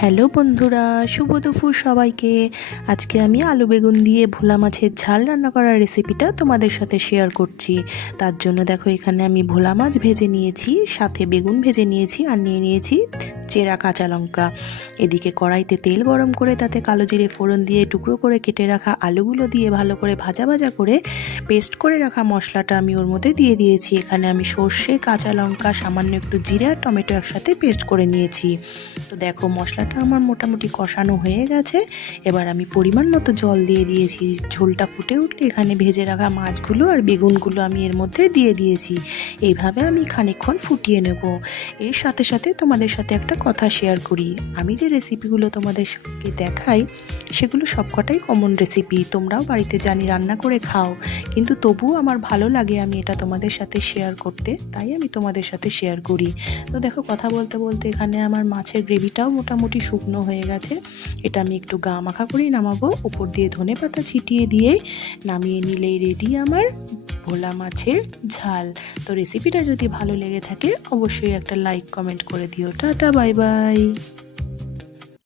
Hello বন্ধুরা, শুভ দুপুর সবাইকে। আজকে আমি আলু বেগুন দিয়ে ভোলা মাছের ঝাল রান্না করার রেসিপিটা তোমাদের সাথে শেয়ার করছি। তার জন্য দেখো এখানে আমি ভোলা মাছ ভেজে নিয়েছি, সাথে বেগুন ভেজে নিয়েছি, আর নিয়ে নিয়েছি চেরা কাঁচা লঙ্কা। এদিকে কড়াইতে তেল গরম করে তাতে কালো জিরে ফোড়ন দিয়ে টুকরো করে কেটে রাখা আলুগুলো দিয়ে ভালো করে ভাজা ভাজা করে পেস্ট করে রাখা মশলাটা আমি ওর মধ্যে দিয়ে দিয়েছি। এখানে আমি সর্ষে, কাঁচা লঙ্কা, সামান্য একটু জিরে আর টমেটো একসাথে পেস্ট করে নিয়েছি। তো দেখো মশলাটা আমার মোটামুটি কষানো হয়ে গেছে। এবার আমি পরিমাণ মতো জল দিয়ে দিয়েছি। ঝোলটা ফুটে উঠলে এখানে ভেজে রাখা মাছগুলো আর বেগুনগুলো আমি এর মধ্যে দিয়ে দিয়েছি। এইভাবে আমি খানিকক্ষণ ফুটিয়ে নেব। এর সাথে সাথে তোমাদের সাথে একটা কথা শেয়ার করি। আমি যে রেসিপিগুলো তোমাদেরকে দেখাই সেগুলো সবকটাই কমন রেসিপি, তোমরাও বাড়িতে জানি রান্না করে খাও, কিন্তু তবুও আমার ভালো লাগে আমি এটা তোমাদের সাথে শেয়ার করতে, তাই আমি তোমাদের সাথে শেয়ার করি। তো দেখো কথা বলতে বলতে এখানে আমার মাছের গ্রেভিটাও মোটামুটি শুকনো হয়ে গেছে। এটা আমি একটু গা মাখা করেই নামাবো। উপর দিয়ে ধনেপাতা ছিটিয়ে দিয়ে নামিয়ে নিলেই রেডি আমার ভোলা মাছের ঝাল। তো রেসিপিটা যদি ভালো লেগে থাকে অবশ্যই একটা লাইক কমেন্ট করে দিও। Tata, bye bye.